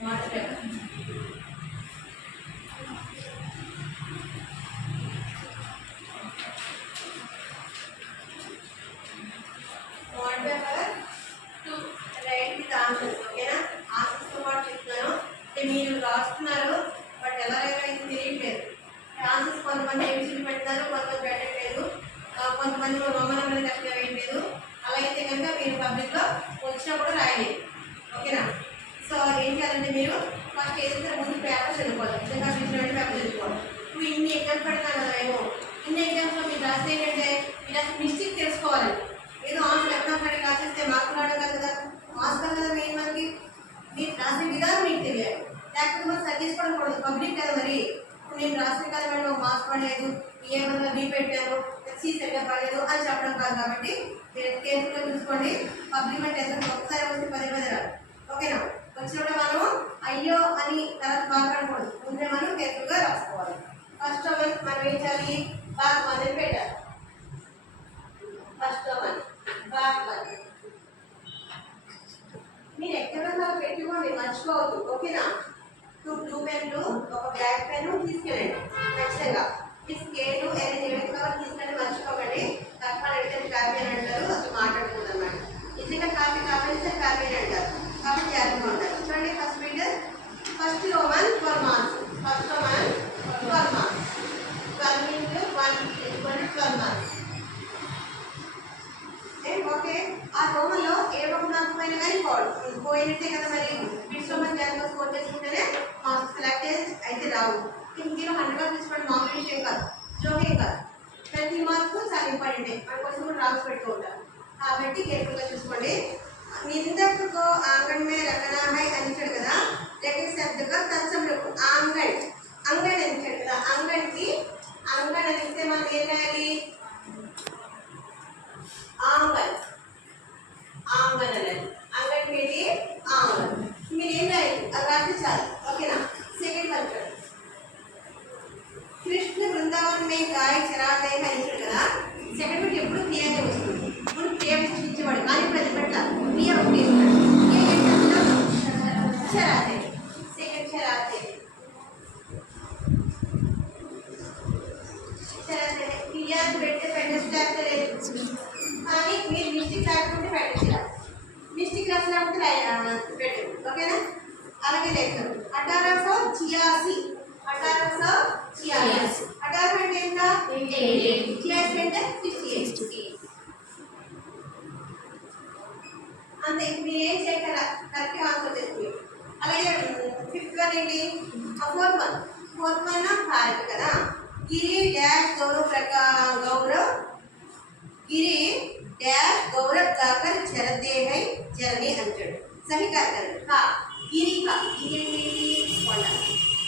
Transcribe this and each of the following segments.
మీరు రాస్తున్నారు బట్ ఎలాగైనా ఇది తెలియట్లేదు. ఆన్సర్స్ కొంతమంది ఏబిసిడి పెడతారు, కొంతమంది పెట్టట్లేదు, కొంతమంది రోమన్ నెంబర్ కరెక్ట్గా వేయట్లేదు. అలా అయితే కనుక మీరు పబ్లిక్లో వచ్చినా కూడా రాయలేదు. ఓకేనా? సో ఏం చేయాలంటే మీరు ఫస్ట్ ఏదైతే ముందు పేపర్ చదువుకోవాలి. నిజంగా పేపర్ చదువుకోవాలి. ఇప్పుడు ఇన్ని ఎగ్జామ్స్ పెడతాను కదా మేము, ఇన్ని ఎగ్జామ్స్లో మీరు రాస్తే ఏంటంటే మీరు మిస్టేక్ తెలుసుకోవాలి. ఏదో ఆన్సర్ ఎప్పుడో పడి రాసేస్తే మార్కులు రావడం కదా, మార్క్స్ కదా మెయిన్ మనకి. మీరు రాసే విధానం మీకు తెలియాలి. లేకపోతే మనం సరి చేసుకోవడం కూడదు, పబ్లిక్ కదా. మరి ఇప్పుడు నేను రాసిన కదా మేడం మార్క్స్ పడలేదు, ఏమన్నా బీ పెట్టాను, సి సరిగ్గా పడలేదు అని చెప్పడం కాదు. కాబట్టి మీరు కేర్ఫుల్గా చూసుకోండి. పబ్లిక్ అంటే ఎంత ఒకసారి వచ్చి పదే రాదు. ఓకేనా? వచ్చినప్పుడు మనం అయ్యో అని తర్వాత మాట్లాడకూడదు, ముందే మనం కేర్ఫుల్గా రాసుకోవాలి. ఫస్ట్ మనం ఏం చేయాలి? బాగా మొదలు పెట్టాలి. ఫస్ట్ బాగా మీరు ఎక్కడ పెట్టుకోండి, మర్చిపోవద్దు. ఓకేనా? 2 బ్లూ పెన్లు, ఒక బ్లాక్ పెన్ తీసుకెళ్ళండి ఖచ్చితంగా. ఈ స్కేలు ఏదైనా ఏమైనా కావాలి తీసుకెళ్ళి మర్చిపోకండి. తప్పని అడిగితే కాపీ అని అంటారు, అసలు మాట్లాడకూడదు అన్నమాట. నిజంగా కాపీ కావాలంటే కాపీ అని అంటారు. కాబట్టి జాగ్రత్తగా ఉండాలి. చూడండి first meter, first roman 12 marks. First roman 12 marks. 12 into 1 = 12 marks. Okay, ఆ రోమన్లో ఏ రోమన్ రాకపోయినా కానీ పోయినట్టే కదా. మరి బిట్స్ రోమన్ జాగ్రత్తగా స్కోర్ చేసుకుంటేనే మార్క్స్ సెలెక్ట్ అయితే రావు. హిందీలో 100 తీసుకోవడం మామూలు విషయం కాదు, జోకే కాదు. ప్రతి మార్కు చాలా ఇంపార్టెంటే, మన కోసం కూడా రాసి పెడుతూ ఉంటారు. కాబట్టి కేర్ఫుల్గా చూసుకోండి. నిందకు ఆంగన్ మే రకనా హై అని ఇచ్చాడు కదా, లెక్క శబ్దగా తత్సంలో ఆంగన్ అంగన్ అని ఇచ్చాడు కదా. అంగన్కి అంగన్ అని ఇస్తే మనం ఏం రాయాలి? ఆంగన్ ఆంగన్ అన్నది. అంగన్ మీది ఆంగన్. మీరు ఏం రాయాలి? అది రాస్తే చాలు. ఓకేనా? సెకండ్ వన్ కృష్ణ బృందావన్ మే గాయ చరాతే అని ఇచ్చాడు కదా. సెకండ్ బిట్ ఎప్పుడు క్లియర్గా వస్తుంది. ఇప్పుడు క్రియ సృష్టించేవాడు కానీ ప్రతి పట్ల క్రియ ఒకటి చరాతే. సెకండ్ చరాతే చరాతే క్రియ పెడితే పెట్టేస్తే లేదు. కానీ మీరు మిస్టేక్ రాకుంటే పెట్టేసారు, మిస్టేక్ రాసినప్పుడు పెట్టండి. ఓకేనా? అలాగే లేఖనం 1886. 1886 18 అంటే ఎంత? 86 అంటే 68 అంతే. మీరు ఏం చేయగల కరెక్ట్గా ఆన్సర్ చేస్తుంది. అలాగే ఫిఫ్త్ వన్ ఏంటి? ఫోర్త్ వన్ భారత్ కదా. గిరి డాష్ గౌరవ్ గిరి డాష్ గౌరవ్ కాకర్ చరదే హై చరణి అంటాడు. సహి కాదు కా గిరి కా గిరి కొండ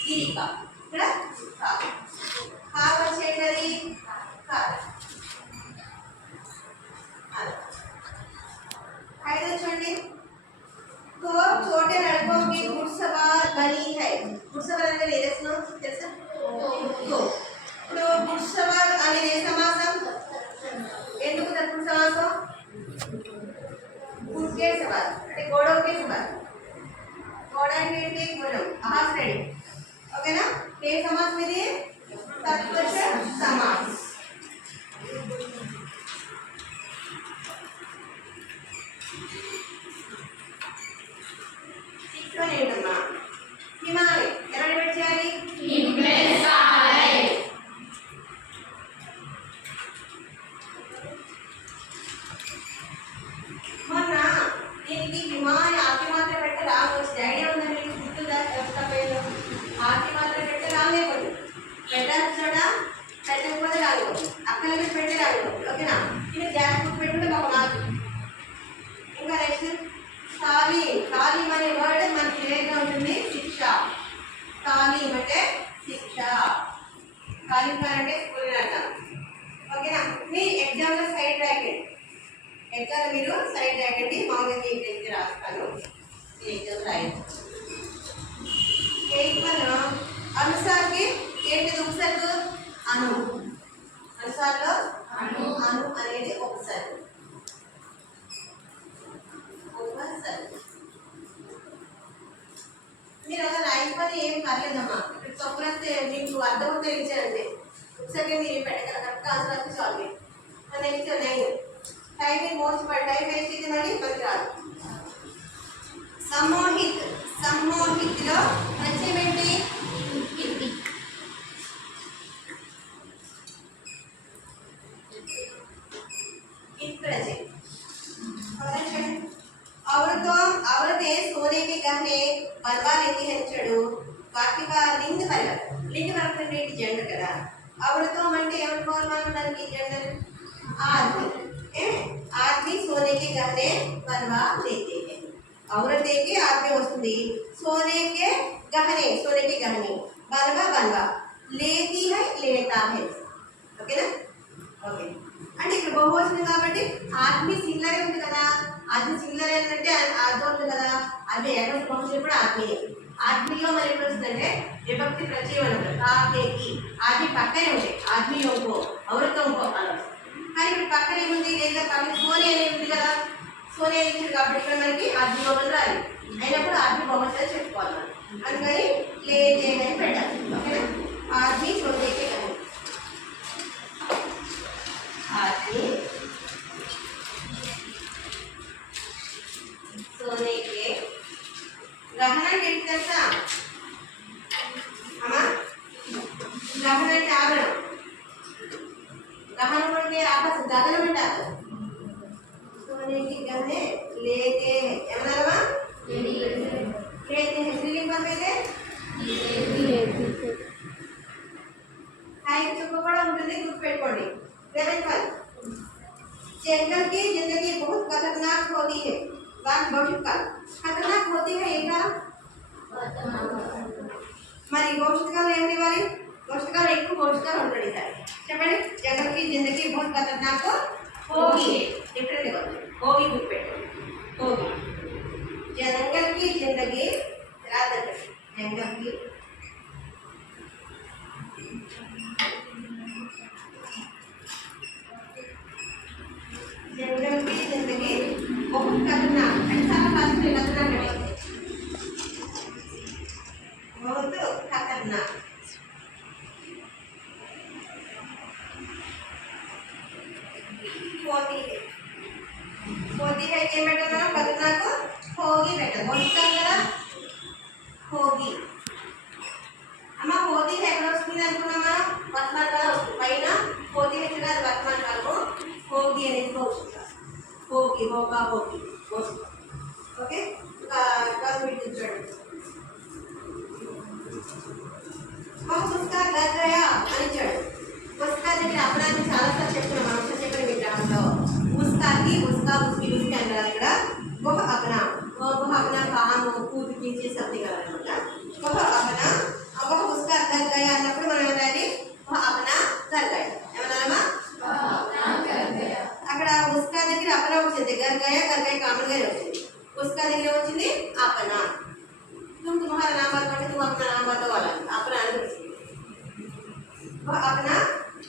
గిరి కా ఇక్కడ కా వచ్చేటది కాదు. ఐదో చూడండి, तो छोटे लड़कों की घुड़सवार बनी है. घुड़सवार అంటే ఏదైనా తెలుసా? तो ఇప్పుడు घुड़सवार అనేది ఏ సమాసం? ఎందుకు తప్పుడు సమాసం? గుడ్కే సవార్ అంటే గోడకే సవార్. గోడ అంటే ఏంటి? గుణం. Has ready. ఓకేనా? ఏ సమాసం ఇది? తత్పురుష సమాసం. ఏంటమ్మా? హిమాలయ ఎలా డివైడ్ చేయాలి? మొన్న దీనికి హిమాలయ ఆకి మాత్రం పెట్టే రాంగ్ వచ్చింది. ఐడియా ఉందా మీకు? గుర్తుందా? ఆకి మాత్రం పెట్టే రాంగ్ అయిపోయింది. పెట్టాలి చూడా, పెట్టకపోతే రాలేదు. అక్కడ పెట్టి రాలేదు. ఓకేనా? ఇది జాగ్రత్త పెట్టుకుంటే ఒక మార్క్. ఇంకా నెక్స్ట్ తాలీం. తాలీం అనే వర్డ్ మనకి క్లియర్గా ఉంటుంది. శిక్ష. తాలీం అంటే శిక్ష. తాలీం అంటే స్కూల్ అంటాం. ఓకేనా? మీ ఎగ్జామ్లో సైడ్ రాకండి. ఎగ్జామ్ మీరు సైడ్ రాకండి. మామూలుగా నేను రాస్తాను. మీ ఎగ్జామ్ రాయండి. అనుసార్కి ఏంటిది? ఉపసర్గ అను. అనుసార్లో అను అనేది ఉపసర్గ. పర్లేదమ్మా. ఇక్కడ తప్పులైతే మీకు అర్థమవుతాయి ఇచ్చారండి. ఒకసారి మీరు పెట్టగల కరెక్ట్ ఆన్సర్ వచ్చి solve. Next 9 time most time waste అయితే మరి మనకి రాదు. సమ్మోహిత్ సమ్మోహిత్లో ప్రత్యయం ఏంటి? औरतें सोने के गहने बनवा लेती हैं చెడు వాక్య లింగ పరివర్తన ఏంటి? జెండర్ కదా. औरतों అంటే ఏమనుకోవాలి మనం దానికి జెండర్? आदमी. आदमी सोने के गहने बनवा लेते हैं. औरतें के आदमी वस्तुंदी सोने के गहने बनवा लेती है लेता है. ఓకేనా? ఓకే అంటే ఇక్కడ బహువచనం కాబట్టి ఆద్మీ సింగులరే ఉంది కదా. ఆద్మీ సింగులరే అంటే ఆద్మీ ఉంది కదా. అది ఎక్కడ బహువచనం కూడా ఆద్మీయే. ఆద్మీలో మరి ఎప్పుడు వస్తుందంటే విభక్తి ప్రత్యయం అంటారు. కాకేకి ఆద్మీ పక్కనే ఉంటాయి. ఆద్మీయోకో ఔరతోంకో అలా. కానీ ఇప్పుడు పక్కన ఏముంది? లేదా పక్కన సోనే అనేది ఉంది కదా. సోనే ఇచ్చారు కాబట్టి ఇక్కడ మనకి ఆద్మీ బహువచనం రాలి. అయినప్పుడు ఆద్మీ బహువచనం చెప్పుకోవాలి మనం. అందుకని లేతే అని పెట్టాలి. ఓకేనా? ఆద్మీ సోనేకే కానీ आदमी सोने के गहना ఏంటి తెలుసా అమ్మా? గహన అంటే ఆభరణం. గహనం అంటే ఆభరణం గగనం అంటారు. सोने के गहने लेते हैं ఏమన్నారమ్మా? लेते हैं स्त्रीలింగం పంపేదే హాయ్ చెప్పు కూడా ఉంటుంది. గుర్తుపెట్టుకోండి. जंगल की जिंदगी बहुत खतरनाक होती है. भविष्य काल खतरनाक होती है एक మరి భవిష్యత్తుకాలం ఏమి ఇవ్వాలి? భవిష్యత్తుకాలం ఎక్కువ భవిష్యత్తుకాలం ఉంటాడు. ఈసారి చెప్పండి. జంగల్ की जिंदगी बहुत खतरनाक होगी. డిఫరెంట్ ఇవ్వాలి. होगी గుర్తుపెట్టుకోండి. होगी जंगल की जिंदगी रात जंगल की जंगल की जिंदगी बहुत खतरनाक अच्छा बात है. खतरनाक है बहुत खतरनाक. होती है क्या बेटा? ना खतरनाक होगी बेटा. होता కదా होगी అమ్మ. होती है ఎక్కడ వస్తుంది అనుకున్నామా? వర్తమాన కాలం వస్తుంది. పైన होती है కదా అది వర్తమాన కాలము. होगी అనేది భవిష్యత్తు. होगी होगा होगी వస్తుంది. ఓకే కాదు మీరు చూడండి. उसका घर गया అని చూడండి. उसका దగ్గర అపరాధం చాలాసార్లు చెప్తున్నాం. మనం చెప్పిన విగ్రహంలో उसकी उसका उसकी उसकी అంటారు. ఇక్కడ वह अपना काम कूद पीछे सब दिखाరన్నమాట. वह अपना वह उसका घर गया అన్నప్పుడు మనం ఏమనాలి? वह अपना घर गया ఏమనాలమ్మా? అక్కడ उसका దగ్గర अपना వచ్చింది. घर गया కామన్ గా వచ్చింది. उसका దగ్గర వచ్చింది अपना. तुम तुम्हारा नाम बताओ तुम अपना नाम बताओ वाला अपना नहीं వచ్చింది. वह अपना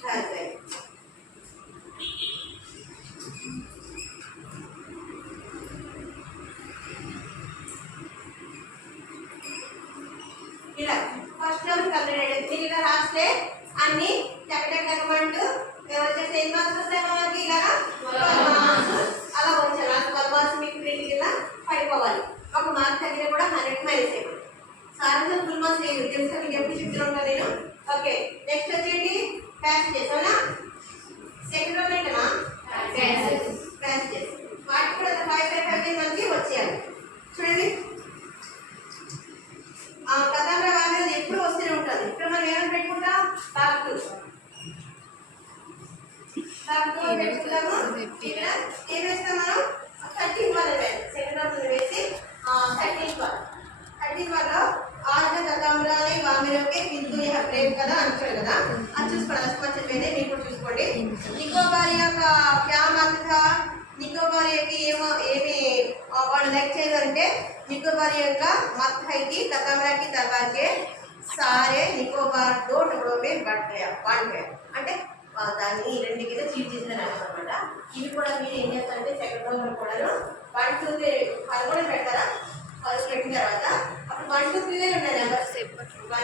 घर गया. ఇలా ఫస్ట్ టర్మ్ కంప్లీట్. మీరు ఇలా రాస్తే అన్ని టకటకమంటూ వచ్చేసి ఎన్ని మార్క్స్ వస్తాయి మనకి? ఇలాగా 12 మార్క్స్ అలా వచ్చారు. ఆ 12 మార్క్స్ మీకు ప్రింట్ కింద పడిపోవాలి. ఒక మార్క్ తగ్గిన కూడా 100 మైనస్ అయిపోయింది. సారంగా ఫుల్ మార్క్స్ లేదు తెలుసా? మీకు ఎప్పుడు చెప్తూ ఉంటాను నేను. ఓకే నెక్స్ట్ వచ్చేయండి ప్యాసేజెస్. అవునా? సెకండ్ రౌండ్ ఏంటమ్మా? ప్యాసేజెస్. వాటికి కూడా 5 మనకి వచ్చేయాలి. చూడండి కథాంధ్ర అనేది ఎప్పుడు వస్తూనే ఉంటుంది. ఇక్కడ మనం ఏమైనా పెట్టుకుంటాం? పార్ట్ 2 పెట్టుకుంటాము. ఇక్కడ ఏం వేస్తాం మనం? 13 వరకు సెకండ్ రౌండ్ వేసి 13 లో आज कथांध्रा ने वामेरों के बिंदु यह प्रेम कदा अंचल कदा अच्छे प्रदर्शन में नहीं कुछ చూసుకోండి. నికోబారియా का क्या मत था? निकोबारिया की ఏమి వాళ్ళు లెక్చర్ అంటే निकोबारिया का मत है कि कथांध्रा की तरह के सारे निकोबार 2 टुकड़ों में बट गया అంటే దాన్ని రెండు కింద చీట్ చేశారు అన్నమాట. ఇవి కూడా మీరు ఏం చేస్తారంటే సెకండ్ రౌండ్ కూడా 1 2 3 అది కూడా పెడతారా? ఫస్ట్ పెట్టిన తర్వాత అప్పుడు 1 2 3 ఉన్నాయి నెంబర్స్. 1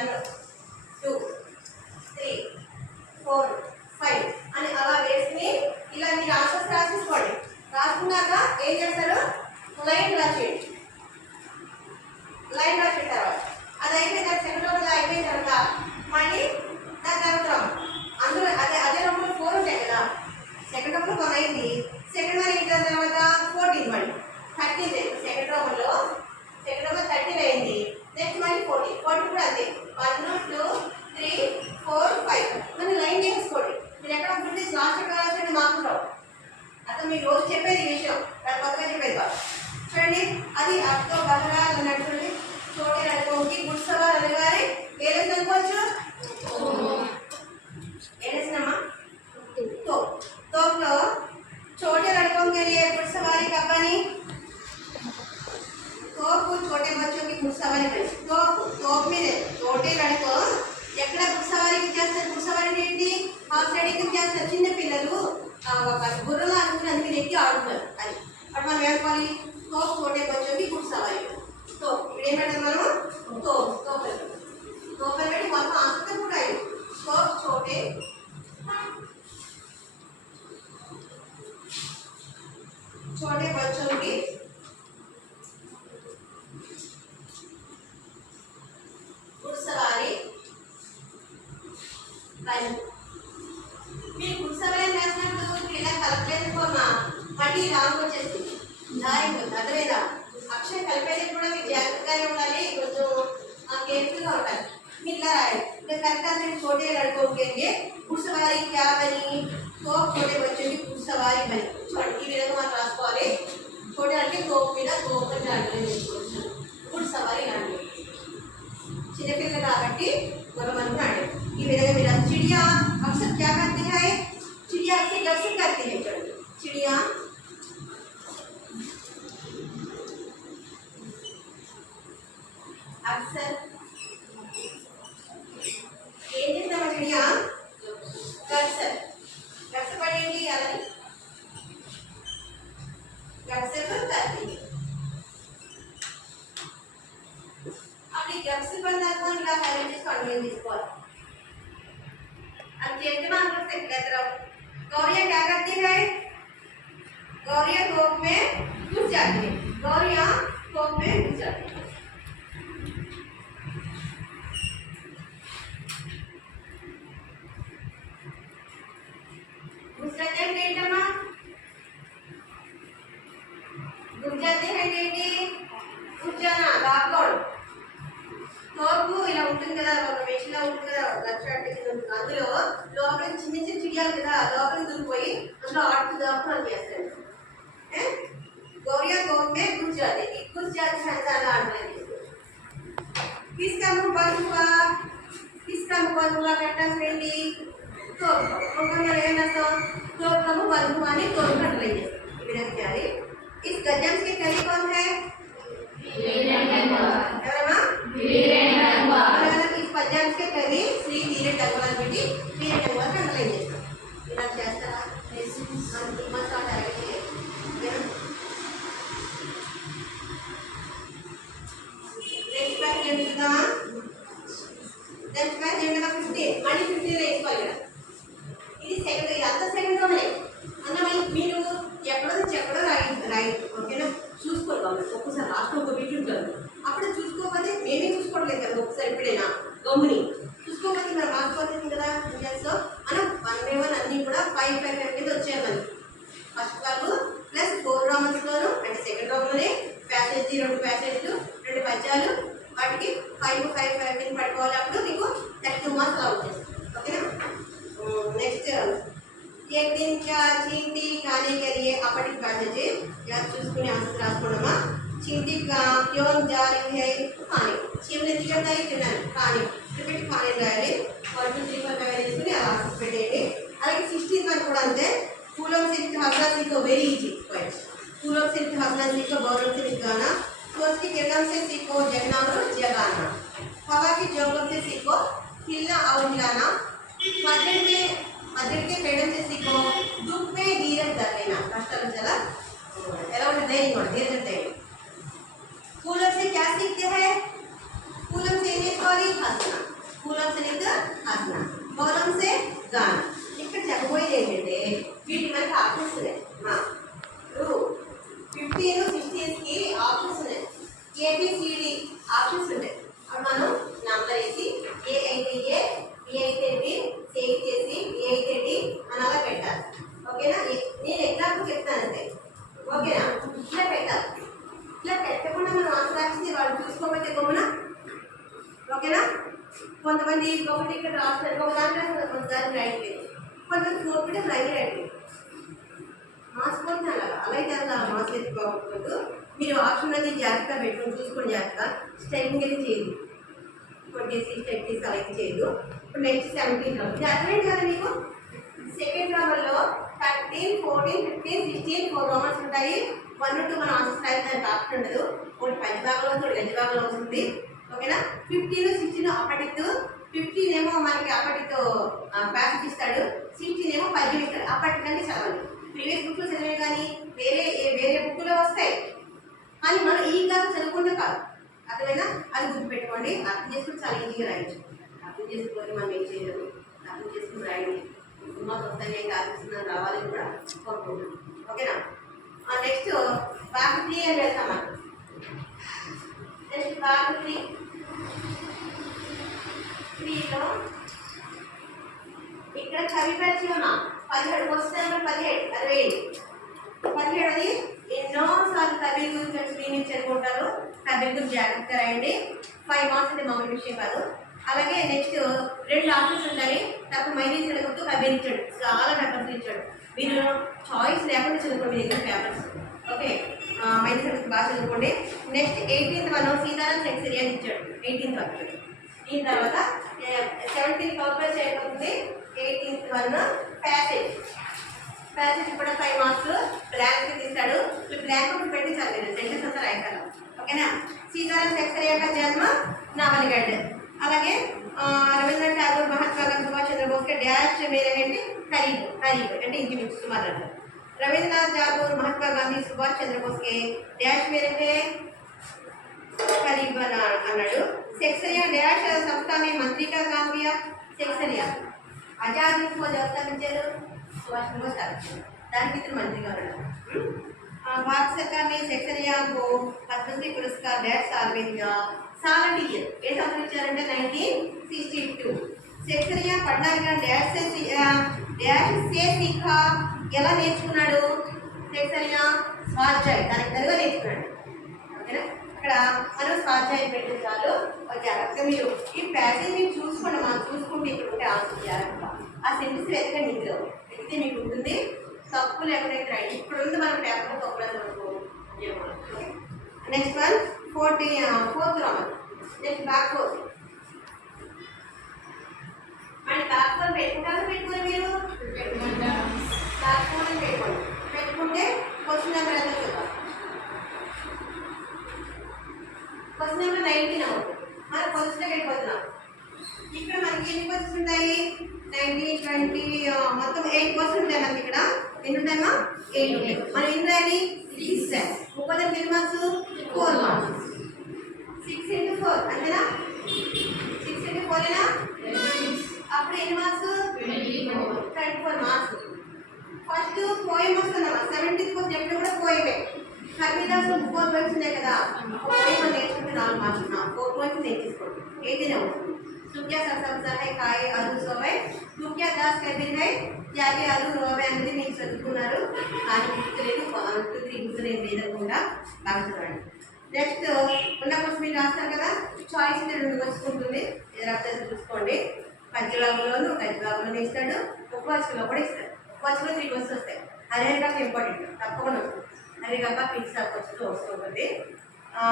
చక్కగా నడుచుకోండి. చోటే నడుకోకి గుడ్ సవార్ అనగానే ఏదైనా అనుకోవచ్చు ఏదైనామా तो छोटे लड़कों के लिए घुड़सवारी का बनी तोप छोटे बच्चों की घुड़सवारी बनी तोप में छोटे लड़कों ఎక్కడ గుర్సవారికి చేస్తారు గుర్సవారి ఏంటి హాఫ్ రైడింగ్ చేస్తారు చిన్న పిల్లలు గుర్రలు అనుకుని అందుకే ఎక్కి ఆడుతున్నారు అది అప్పుడు మనం ఏడుకోవాలి తోప్ छोटे बच्चों की घुड़सवारी तो ఇప్పుడు ఏం పెడతాం మనం తోపలు పెట్టి మొత్తం అంతా కూడా తోప్ छोटे छोटे बच्चों की घुड़सवारी बनी మీరు घुड़सवारी చేసినప్పుడు ఇలా కలపలేకపోమా మళ్ళీ రాంగ్ వచ్చేసింది దారి అదరేదా అక్షరం కలిపేది కూడా మీరు జాగ్రత్తగానే ఉండాలి కొంచెం కేర్ఫుల్గా ఉండాలి మీరు ఇలా రాయాలి కరెక్ట్గా छोटे लड़कों के लिए घुड़सवारी क्या बनी तो छोटे बच्चों की घुड़सवारी बनी చూడండి ఈ విధంగా మనం రాసుకోవాలి छोटे అంటే తోపు మీద తోపు చేసుకోవచ్చు घुड़सवारी నాడు చిన్నపిల్లలు కాబట్టి మనం నాడు ఈ విధంగా మీరు चिड़िया अक्सर क्या करती है चिड़िया अक्सर गपशप करती है చూడండి चिड़िया अक्सर ఏం చేస్తామా चिड़िया गपशप गपशप పడేయండి అలా गपशप करती है अपनी गपशप अंदर को ఇలా కరెక్ట్ చేసుకోండి తీసుకోవాలి अब चेंज में हम लोग से कहते रहो गौरिया क्या करती है गौरिया तोप में घुस जाती है गौरिया तोप में घुस जाती है घुस जाते हैं डेटा में घुस जाते हैं डेटी घुस जाना दागोड़ తోపు ఇలా ఉంటుంది కదా ఒక మెషిన్లా ఉంటుంది కదా లక్ష అంటే అందులో లోపల చిన్న చిన్న చిడియాలు కదా లోపలికి దూరిపోయి అందులో ఆడుతూ దాపులు అని చేస్తాడు गौरिया तोप में घुस जाते हैं अला आडने किसका मुंह बंद हुआ कट्टा फ्रेंडी तोप तोप का मुंह बंद हुआ नहीं तोप कट रही है विधंगा प्यारी इस गजल के कवि कौन है इस पद्యం के कवि श्री वीर टंगवाल बेटी वीर टंगवाल का अंडरलाइन చేస్తాం ఇలా చేస్తారా మస్త్ ఆడాలి నెక్స్ట్ బ్యాక్ చేద్దాం నెక్స్ట్ బ్యాక్ ఏంటంటే 15 మళ్ళీ 15 వేసుకోవాలి కదా ఇది సెకండ్ ఇది అంత సెకండ్ లోనే అన్న మీరు ఎక్కడో రాయి ఓకేనా చూసుకోవాలి కాబట్టి ఒక్కసారి లాస్ట్ ఒక బిట్ ఉంటుంది అప్పుడు చూసుకోకపోతే మేమే చూసుకోవట్లేదు కదా ఒకసారి ఎప్పుడైనా గమ్ముని చూసుకోకపోతే మనం రాసుకోలేదు కదా ఇండియన్స్లో మనం 1 by 1 అన్నీ కూడా 5 మీద వచ్చాయి మనకి ఫస్ట్ వాళ్ళు ప్లస్ 4 రామన్స్లోను అంటే సెకండ్ రామ్లోనే ప్యాసేజ్ 2 ప్యాసేజ్లు 2 పద్యాలు వాటికి 5 మీద పట్టుకోవాలి అప్పుడు మీకు 32 మార్క్స్ అలా వచ్చేస్తుంది ఓకేనా నెక్స్ట్ एक दिन क्या चींटी खाने के लिए अपनी पैसेज याद चूसकुने आंसर राసుకోవడమా चींटी का क्यों जा रही है खाने चीमने दिखता है తినాలి खाने रिपीट खाने రాయాలి 1 2 3 4 5 తీసుకుని అలా ఆన్సర్ పెట్టేయండి అలాగే 16 వరకు కూడా అంతే फूलों से हंसना सीखो वेरी इजी पॉइंट फूलों से हंसना सीखो गौरव से गाना सोच की किरण से सीखो जगना और जगाना हवा की झोंकों से सीखो हिलना और हिलाना मदर के पेड़ों से सीखो दुख में धीरज धर लेना कष्टाలు चला ఎలా ఉంటుంది ధైర్యం धीरज धैर्य फूलों से क्या सीखते हैं फूलों से నేర్చుకోవాలి हंसना फूलों से हंसना गौरव से गाना ఇక్కడ చెప్పబోయేది ఏంటంటే వీటి మనకి ఆప్షన్స్ ఉన్నాయి 15 16 కి ఆప్షన్స్ ఉన్నాయి ABCD ఆప్షన్స్ ఉంటాయి అప్పుడు మనం నంబర్ వేసి ఏ అయితే ఏ బి అయితే బి సి అయితే సి డి అయితే డి అని అలా పెట్టాలి ఓకేనా నేను ఎగ్జాంపుల్ చెప్తానంటే ఓకేనా ఇట్లా పెట్టాలి ఇట్లా పెట్టకుండా మనం ఆన్సర్ రాస్తే వాళ్ళు చూసుకోకపోతే గమ్మున ఓకేనా కొంతమంది ఒకటి ఇక్కడ రాస్తారు ఒక దాంట్లో కొంతదాన్ని రైట్ లేదు కొంతమంది 4 పెట్టే రైట్ మార్క్స్ పోతుంది అలా అయితే అలా మార్క్స్ ఎత్తుకోకూడదు మీరు ఆప్షన్ అది జాగ్రత్తగా పెట్టుకొని చూసుకొని జాగ్రత్తగా స్ట్రైటింగ్ అయితే చేయదు, కొట్టేసి స్ట్రైట్ చేసి అలా అయితే చేయదు. ఇప్పుడు నెక్స్ట్ 17 రావాలి. ఇది అర్థమైంది కదా మీకు? సెకండ్ రామల్లో 13, 14, 15, 16 4 రోమన్స్ ఉంటాయి. 1 2 మన ఆన్సర్ స్టైల్ దానికి ఆప్షన్ ఉండదు. ఒకటి పది భాగంలో వస్తుంది, గంజ భాగంలో వస్తుంది. ఓకేనా? 15, 16 అప్పటితో, 15 ఏమో మనకి అప్పటితో ప్యాసేజ్ ఇస్తాడు, 16 ఏమో పద్యం ఇస్తాడు. అప్పటికంటే చదవాలి. ప్రీవియస్ బుక్లో చదివే కానీ వేరే బుక్లో వస్తాయి, కానీ మనం ఈ క్లాస్ చదువుకుంటే కాదు. అర్థమైనా? అది గుర్తుపెట్టుకోండి. అర్థం చేసుకుని చాలా ఈజీగా రాయొచ్చు. అర్థం చేసుకొని మనం ఏం చేయలేదు, అర్థం చేసుకుని రాయండి. సినిమా వస్తాయి ఆలోచిస్తున్నాను రావాలని కూడా కోరుకుంటున్నాను. ఓకేనా? నెక్స్ట్ భాగ 3 అని వెళ్తాం మనం. నెక్స్ట్ భాగ 3లో ఇక్కడ కవి పరిచయం 17 క్వశ్చన్ నెంబర్ 17 17ది ఎన్నోసార్లు కవి గురించి స్క్రీనింగ్ చదువుకుంటారు. కవి గురించి జాగ్రత్త రాయండి. 5 మార్క్స్ అంటే మామూలు విషయం కాదు. అలాగే నెక్స్ట్ 2 ఆప్షన్స్ ఉంటాయి. తప్ప మైనస్ అడగొద్దు, కవి ఇచ్చాడు, చాలా పేపర్స్ ఇచ్చాడు. మీరు చాయిస్ లేకుండా చదువుకోండి దగ్గర పేపర్స్. ఓకే, మైనస్ అడుగుతూ బాగా చదువుకోండి. నెక్స్ట్ 18th వన్ సీతారాం సెక్సరీ అని ఇచ్చాడు. 18th వరకు దీని తర్వాత 17th కంపేర్ చేయబోతుంది. 18th వన్ ప్యాసేజ్ కూడా 5 మార్క్స్ బ్లాంక్ తీస్తాడు. బ్లాంక్ ఒకటి పెట్టి చదివాను, సెంటెన్స్ అంతా రాయగలం. ఓకేనా? సీతారాం సెక్సరీ యొక్క జన్మ నావల్గఢ్. అలాగే రవీంద్రనాథ్ ఠాగూర్ మహాత్మా గాంధీ సుభాష్ చంద్రబోస్ के डैश मेरे అంటే కరీబ్ అంటే ఇంచుమించు సుమారు. रविंद्रनाथ टैगोर महात्मा गांधी सुभाष चंद्र बोस के डैश मेरे थे करीब अన్నాడు. सेक्सरिया डैश संस्था में मंत्री का काम किया. सेक्सरिया आजादी को व्यवस्थाపించారు सुभाष चंद्र बोस దానికి ఇతను మంత్రిగా ఉన్నాడు. भारत सरकार ने सेक्सरिया को पद्मश्री पुरस्कार डैश साल में दिया. साल दिया ఏ సంవత్సరం ఇచ్చారంటే 1962. सेक्सरिया पढ़ना लिखना डैश से सीखा. ఎలా నేర్చుకున్నాడు? సెక్సరియా స్వాధ్యాయం, దానికి తరుగా నేర్చుకున్నాడు. ఓకేనా? ఇక్కడ మనం స్వాధ్యాయం పెట్టిన చాలు. జాగ్రత్తగా మీరు ఈ ప్యాసేజ్ మీరు చూసుకోండి. మనం చూసుకుంటే ఇక్కడ ఉంటే ఆన్సర్ జాగ్రత్తగా ఆ సెంటెన్స్ వెతకండి. ఇందులో వెతికితే మీకు ఉంటుంది. తప్పులు ఎక్కడైతే రాయండి. ఇప్పుడు ఉంది మన పేపర్లో తప్పులు వరకు. Next one 4th Raman. Next back four and back four పెట్టుకుంటారు. పెట్టుకోరు మీరు పెట్టుకుంటే క్వశ్చన్ నెంబర్ ఎంత చూద్దాం. క్వశ్చన్ నెంబర్ 19 అవుతుంది. మనం క్వశ్చన్కి వెళ్ళిపోతున్నాం. ఇక్కడ మనకి ఎన్ని క్వశ్చన్స్ ఉంటాయి? 19, 20 మొత్తం 8 క్వశ్చన్స్ ఉంటాయి. మనకి ఇక్కడ ఎన్ని ఉంటాయమ్మా? 8 ఉంటాయి. మనం ఎన్ని రాయాలి? 6 రాయాలి. 30 ఎన్ని మార్క్స్? 4 మార్క్స్. 6 into 4 అంతేనా? 6 into 4 ఏనా? అప్పుడు ఎన్ని మార్క్స్? 24 మార్క్స్. ఫస్ట్ పోయం వస్తున్నామా? 17th క్వశ్చన్ ఎప్పుడు కూడా పోయమే. కవిదాసు 4 పోయిమ్స్ ఉన్నాయి కదా, పోయం నేర్చుకుంటే 4 మార్క్స్. 4 పోయిమ్స్ నేర్చుకోండి. 18 అవుతుంది. సుఖ్యా సబ్సా హై కాయ అరు సోవై సుఖ్యా దాస్ కబీర్ హై జాగే అరు రోవై అనేది మీరు చదువుకున్నారు, కానీ గుర్తులేదు. 1 2 3 గుర్తులేదు లేదకుండా బాగా చదవండి. నెక్స్ట్ ఉన్న క్వశ్చన్ మీరు రాస్తారు కదా, చాయిస్ 2 క్వశ్చన్ ఉంటుంది. ఎదురు చూసుకోండి. పద్యభాగంలోను గద్యభాగంలోనే ఇస్తాడు, ఉపవాసంలో కూడా ఇస్తాడు. ఉపవాసంలో 3 క్వశ్చన్స్ వస్తాయి. హరిహరికాక ఇంపార్టెంట్ తప్పకుండా వస్తుంది. హరిహరికాక పిక్స్ క్వశ్చన్ వస్తుంది.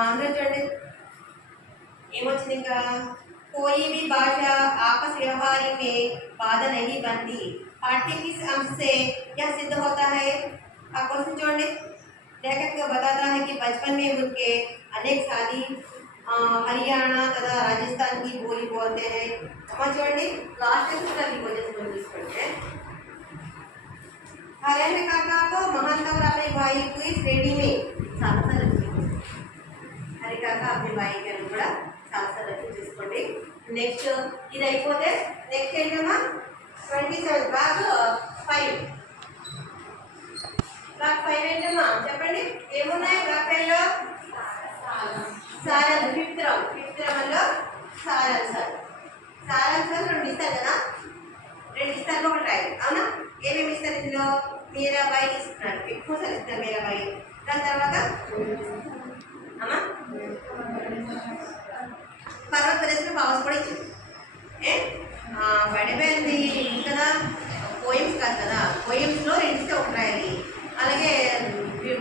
అందరూ చూడండి ఏమొచ్చింది. ఇంకా कोई भी भाषा आपस व्यवहार में बाधा नहीं बनती. पाठ्य किस अंश से यह सिद्ध होता है? क्वेश्चन जोड़ने लेखक बताता है कि बचपन में उनके अनेक साथी हरियाणा तथा राजस्थान की बोली बोलते हैं. जोड़ने लास्ट की क्वेश्चन తీసుకుంటే हरियाणा काका को महानता और अपने भाई को इस श्रेणी में सार्थक रखी. हरि काका अपने भाई के కూడా సాధన చేసుకోండి. నెక్స్ట్ ఇది అయిపోతే నెక్స్ట్ ఏంటమ్మా 27 భాగ్ 5. భాగ్ 5 ఏంటమ్మా చెప్పండి. ఏమున్నాయి భాగ్ 5లో? సారాంశం. ఫిఫ్త్ రౌండ్లో సారాంశాలు 2 ఇస్తారు కదా, 2 ఇస్తారు, ఒకటి రాయాలి. అవునా? ఏమేమి ఇస్తారు ఇందులో? మీరాబాయి ఇస్తున్నాడు, ఎక్కువసారి ఇస్తారు మీరాబాయి. దాని తర్వాత అమ్మా పర్వత ప్రదేశంలో పవర్స్ కూడా ఇచ్చింది. పడిపోయింది కదా, పోయిమ్స్ కాదు కదా. పోయిమ్స్లో 2 ఇస్తే ఒకటి రాయాలి, అలాగే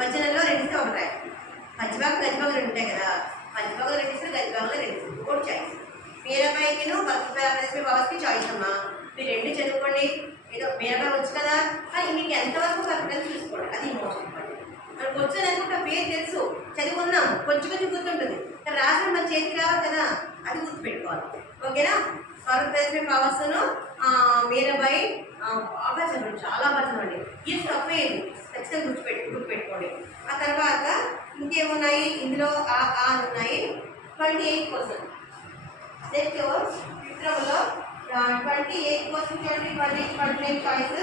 వచనంలో 2 ఇస్తే ఒకటి రాయాలి. గజ్జిబాగులు రెండు ఉంటాయి కదా, పంచబాగులు రెండు ఇస్తారు, గజ్జిబాగులు రెండు ఇస్తారు. ఇంకోటి చాయిస్ మీరాబాయికిను బాబాకి చాయిస్ అమ్మా. మీరు రెండు చదువుకోండి. ఏదో మీరాబాయి వచ్చు కదా, కానీ మీకు ఎంతవరకు కరెక్ట్ చూసుకోండి, అది మోస్ట్ ఇంపార్టెంట్. మనకు వచ్చని అనుకుంటే పేరు తెలుసు, చదువుకున్నాము, కొంచెం గుర్తుంటుంది, రాసిన మన చేతికి రావాలి కదా, అది గుర్తుపెట్టుకోవాలి. ఓకేనా? పవర్స్ను మీరాబాయి బాగా చదవండి, చాలా బాగా చదవండి. ఇది తప్పేది ఖచ్చితంగా గుర్తుపెట్టుకోండి. ఆ తర్వాత ఇంకేమున్నాయి ఇందులో ఉన్నాయి 28%. నెక్స్ట్ చిత్రంలో 28% 29 చాయిస్.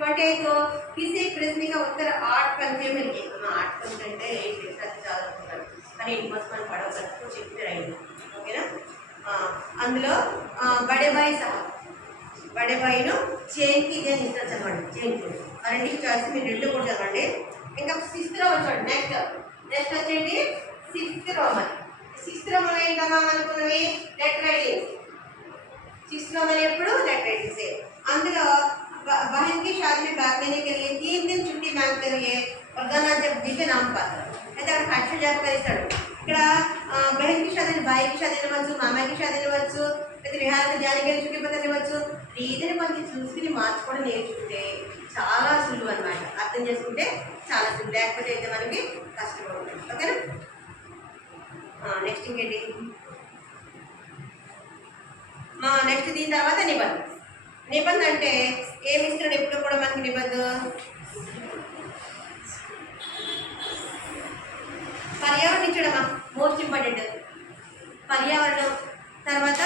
28 किसी प्रश्न का उत्तर 8 पंक्तियों में लिखे. 8 पंक्ति అంటే 8 ఎగ్జాక్ట్ చదువుతున్నారు కానీ 8 మనం పడవకు చెప్తే రైట్. ఓకేనా? అందులో బడే బాయిను చైన్కి ఇదే ఇస్తారు చదవండి. చైన్కి రెండు చాయిస్ మీరు రెండు కూడా చదవండి. ఇంకా 6th రోమన్ చూడండి. నెక్స్ట్ వచ్చేయండి 6th రోమన్. 6th రోమన్ ఏంటమ్మా అనుకున్నవి లెటర్ రైటింగ్. 6th రోమన్ ఎప్పుడు లెటర్ రైటింగ్స్. అందులో बहन की शादी में भाग लेने के लिए 3 दिन छुट्टी मांगते हुए प्रधाना जब जी के नाम पात्र అయితే అక్కడ కక్ష జాబ్ ఇస్తాడు. ఇక్కడ బహన్ కి షాదీ, బాయి కి షాదీ ఇవ్వచ్చు, మామయ్య కి షాదీ ఇవ్వచ్చు, లేదా విహారానికి జానికి చుట్టి పక్కన ఇవ్వచ్చు. రీతిని మనకి చూసుకుని మార్చుకోవడం నేర్చుకుంటే చాలా సులువు అనమాట. అర్థం చేసుకుంటే చాలా సులువు, లేకపోతే అయితే మనకి కష్టంగా ఉంటుంది. ఓకేనా? నెక్స్ట్ ఇంకేంటి? నెక్స్ట్ దీని తర్వాత నిబంధన. నిబంధన అంటే ఏమి ఇస్తున్నాడు ఎప్పుడు కూడా మనకి నిబంధన? పర్యావరణం ఇచ్చాడమ్మా, మోస్ట్ ఇంపార్టెంట్. పర్యావరణం, తర్వాత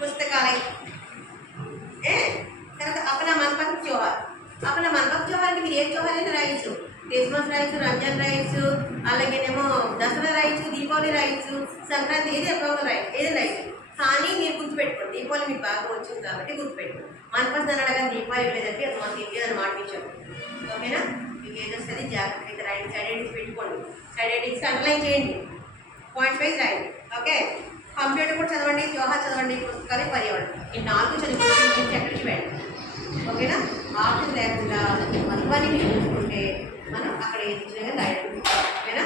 పుస్తకాలయం, తర్వాత అపనా మనపక్ జోహార్. అపనా మనపక్ జోహార్కి మీరు ఏ జోహార్ అయినా రాయొచ్చు. క్రిస్మస్ రాయొచ్చు, రంజాన్ రాయొచ్చు, అలాగేనేమో దసరా రాయొచ్చు, దీపావళి రాయొచ్చు, సంక్రాంతి, ఏది ఎక్కువగా రాయొచ్చు, ఏది రాయొచ్చు. కానీ మీరు గుర్తుపెట్టుకోండి, దీపావళి మీకు బాగా వచ్చింది కాబట్టి గుర్తుపెట్టుకోండి. మనపసందని అడగాలి దీపావళి లేదంటే అది మాకు తెలియదని మాట ఇచ్చాము. ఓకేనా? మీకు ఏది వస్తుంది జాగ్రత్త అయితే రాయండి. సైడ్ హెడ్డింగ్స్ పెట్టుకోండి, సైడ్ హెడ్డింగ్స్ అండర్లైన్ చేయండి, పాయింట్స్ వైజ్ రాయండి. ఓకే? కంప్యూటర్ కూడా చదవండి, జోహార్ చదవండి, పుస్తకాలే, పర్యావరణం, ఈ 4 చదువుకుంటే ఎక్కడికి వెళ్ళండి. ఓకేనా? ఆప్షన్ లేకుండా మొత్తాన్ని మీరు చూసుకుంటే మనం అక్కడ ఏది రాయడం. ఓకేనా?